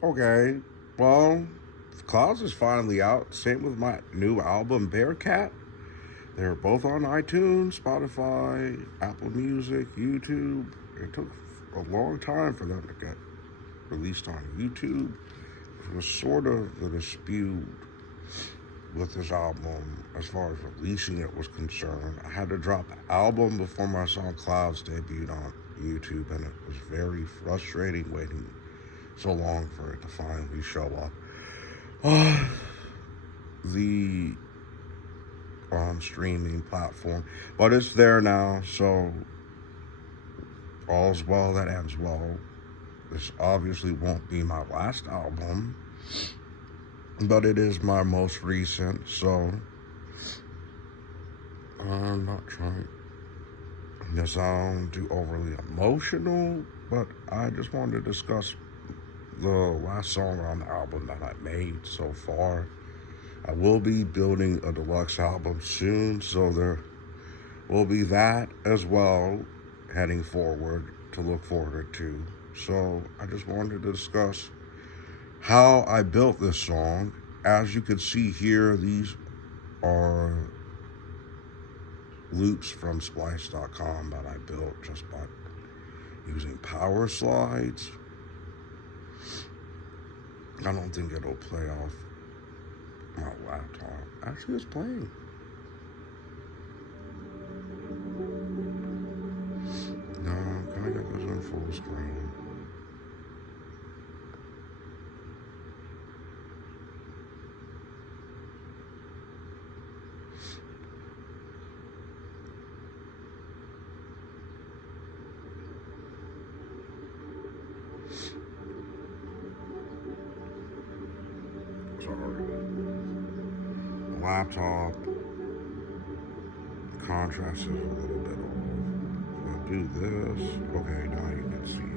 Okay, well, Clouds is finally out. Same with my new album, Bearcat. They're both on iTunes, Spotify, Apple Music, YouTube. It took a long time for them to get released on YouTube. It was sort of the dispute with this album as far as releasing it was concerned. I had to drop the album before my song Clouds debuted on YouTube, and it was very frustrating waiting so long for it to finally show up. The streaming platform, but it's there now, so all's well that ends well. This obviously won't be my last album, but it is my most recent, so I'm not trying to sound too overly emotional, but I just wanted to discuss the last song on the album that I made so far. I will be building a deluxe album soon, so there will be that as well heading forward to look forward to. So I just wanted to discuss how I built this song. As you can see here, these are loops from splice.com that I built just by using power slides. I don't think it'll play off my laptop. Actually, it's playing. No, can I get this on full screen? Sorry. Laptop contrast is a little bit off. So I do this. Okay, now you can see it.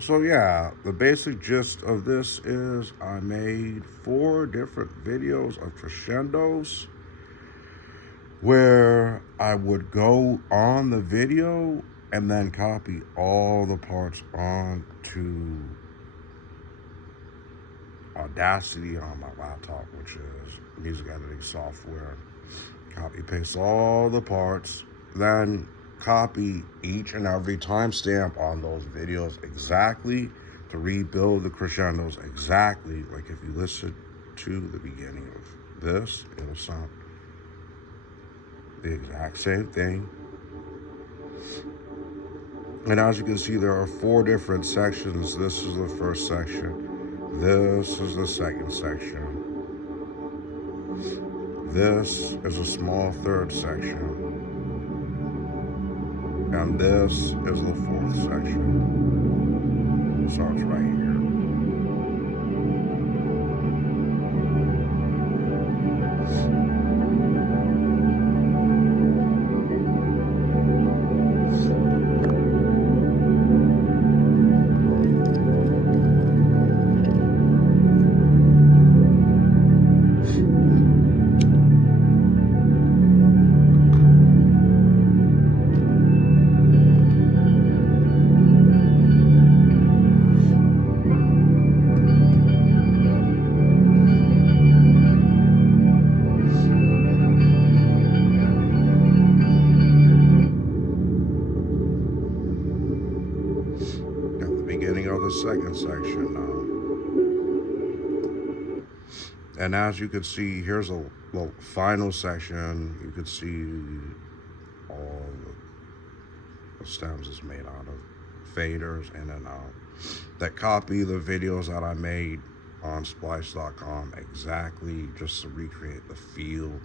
So yeah, the basic gist of this is I made 4 different videos of crescendos where I would go on the video and then copy all the parts onto Audacity on my laptop, which is music editing software. Copy paste all the parts, then copy each and every timestamp on those videos exactly to rebuild the crescendos exactly. Like if you listen to the beginning of this, it'll sound the exact same thing. And as you can see, there are 4 different sections. This is the first section. This is the second section. This is a small third section. And this is the fourth section. Starts right here. At the beginning of the second section now. And as you can see, here's a little final section. You can see all the stems is made out of faders in and out that copy the videos that I made on splice.com exactly just to recreate the feel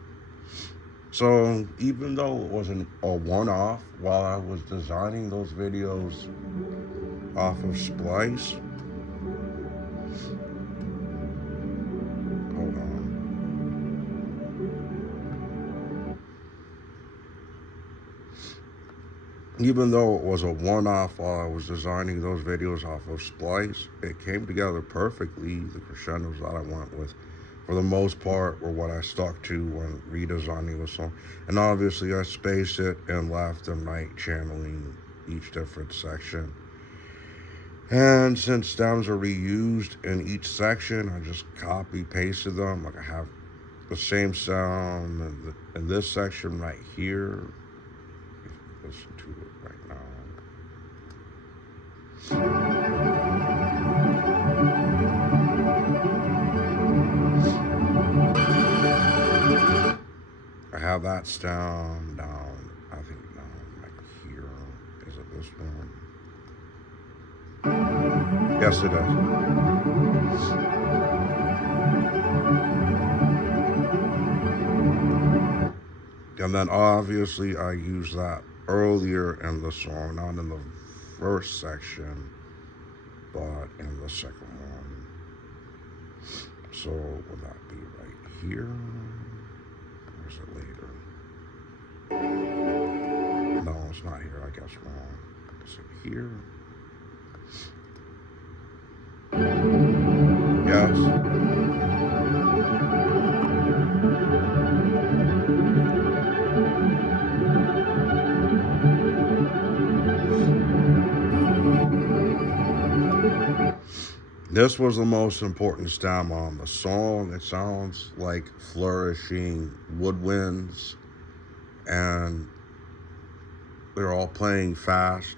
So even though it wasn't a one-off, while I was designing those videos off of Splice, hold on. Even though it was a one-off while I was designing those videos off of Splice, it came together perfectly. The crescendos that I went with, for the most part, were what I stuck to when redesigning the song. And obviously I spaced it and left and right channeling each different section. And since stems are reused in each section, I just copy pasted them. Like I have the same sound in this section right here. Listen to it right now. I have that down, I think down like here. Is it this one? Yes, it is. And then obviously I used that earlier in the song, not in the first section, but in the second one. So would that be right here? Or is it later? No, it's not here, I guess wrong. Is it here? Yes. This was the most important stem on the song. It sounds like flourishing woodwinds, and they're all playing fast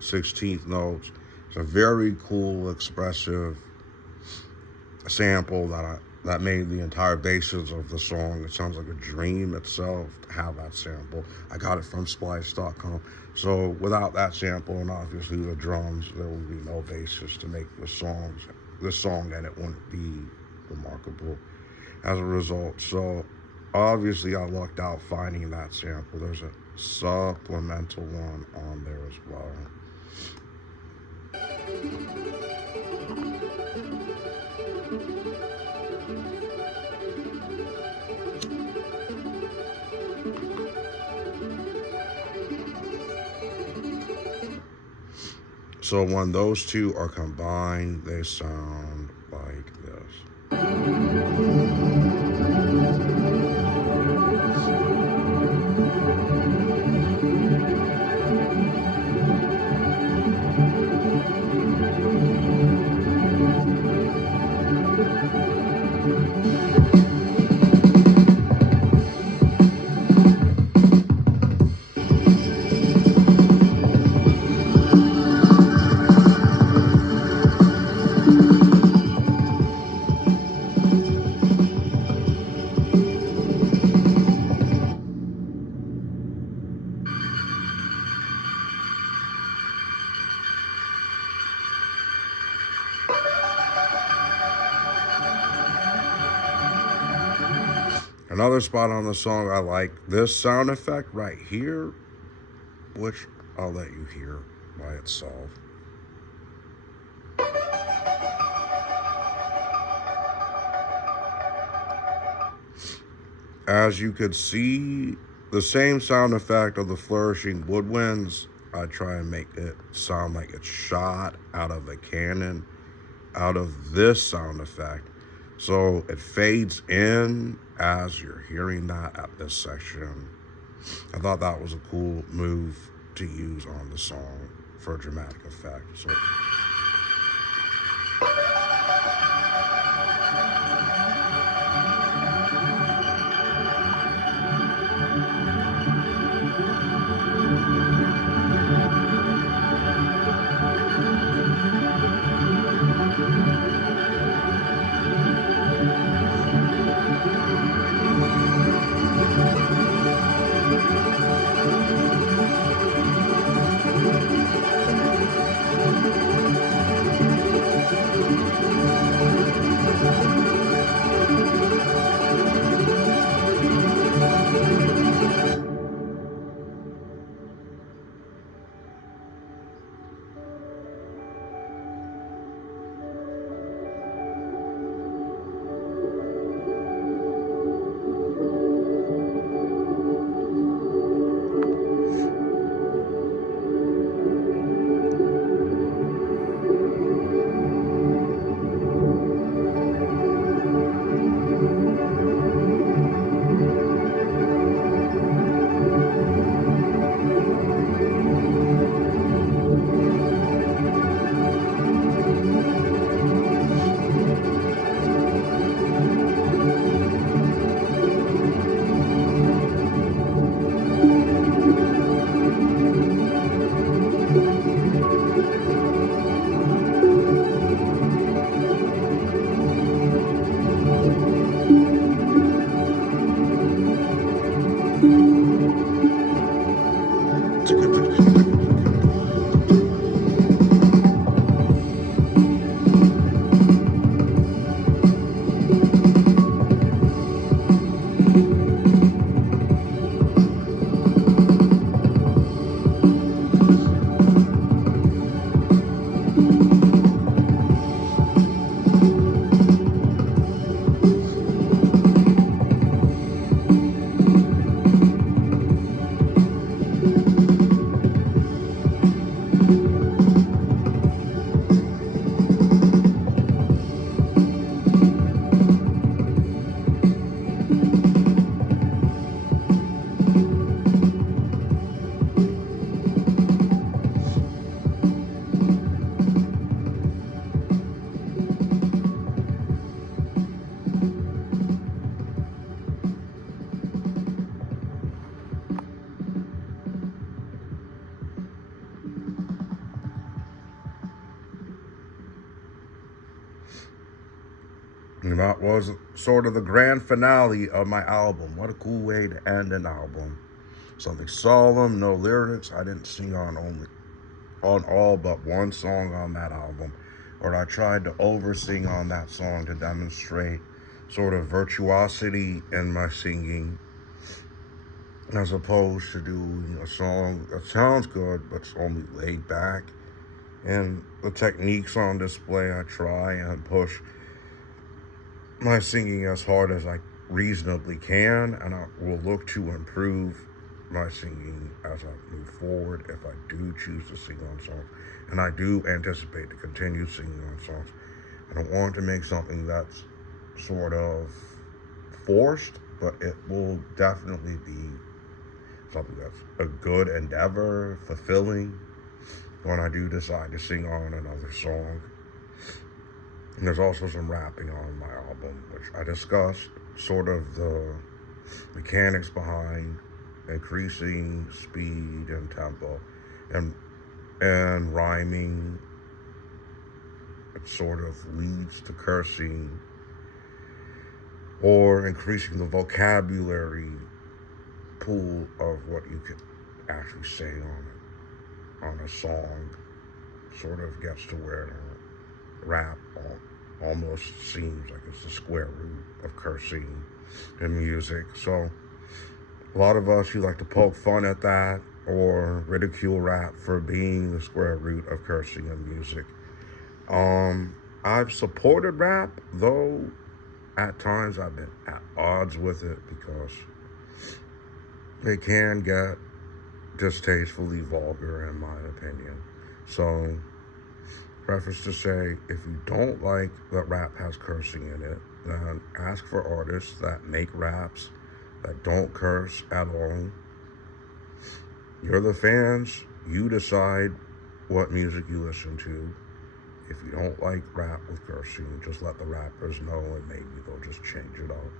16th notes. It's a very cool, expressive sample that made the entire basis of the song. It sounds like a dream itself to have that sample. I got it from Splice.com. So without that sample and obviously the drums, there would be no basis to make this song, and it wouldn't be remarkable as a result. So obviously I lucked out finding that sample. There's a supplemental one on there as well. So when those two are combined, they sound like this. Another spot on the song I like this sound effect right here, which I'll let you hear by itself. As you could see, the same sound effect of the flourishing woodwinds, I try and make it sound like it's shot out of a cannon, out of this sound effect. So it fades in as you're hearing that at this section. I thought that was a cool move to use on the song for a dramatic effect. So And that was sort of the grand finale of my album. What a cool way to end an album. Something solemn, no lyrics. I didn't sing on all but one song on that album. Or I tried to over-sing on that song to demonstrate sort of virtuosity in my singing, as opposed to doing a song that sounds good but it's only laid back. And the techniques on display, I try and push my singing as hard as I reasonably can, and I will look to improve my singing as I move forward if I do choose to sing on songs. And I do anticipate to continue singing on songs. I don't want to make something that's sort of forced, but it will definitely be something that's a good endeavor, fulfilling, when I do decide to sing on another song. And there's also some rapping on my album, which I discussed sort of the mechanics behind increasing speed and tempo and rhyming. It sort of leads to cursing or increasing the vocabulary pool of what you could actually say on a song. Sort of gets to where rap almost seems like it's the square root of cursing in music. So a lot of us who like to poke fun at that or ridicule rap for being the square root of cursing in music. I've supported rap, though at times I've been at odds with it because it can get distastefully vulgar in my opinion. So preface to say, if you don't like that rap has cursing in it, then ask for artists that make raps that don't curse at all. You're the fans. You decide what music you listen to. If you don't like rap with cursing, just let the rappers know and maybe they'll just change it up.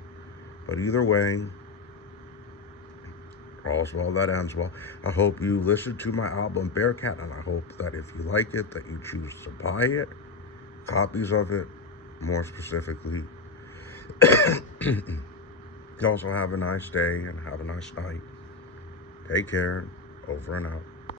But either way, all's well that ends well. I hope you listen to my album Bearcat, and I hope that if you like it, that you choose to buy it, copies of it, more specifically. You also have a nice day and have a nice night. Take care. Over and out.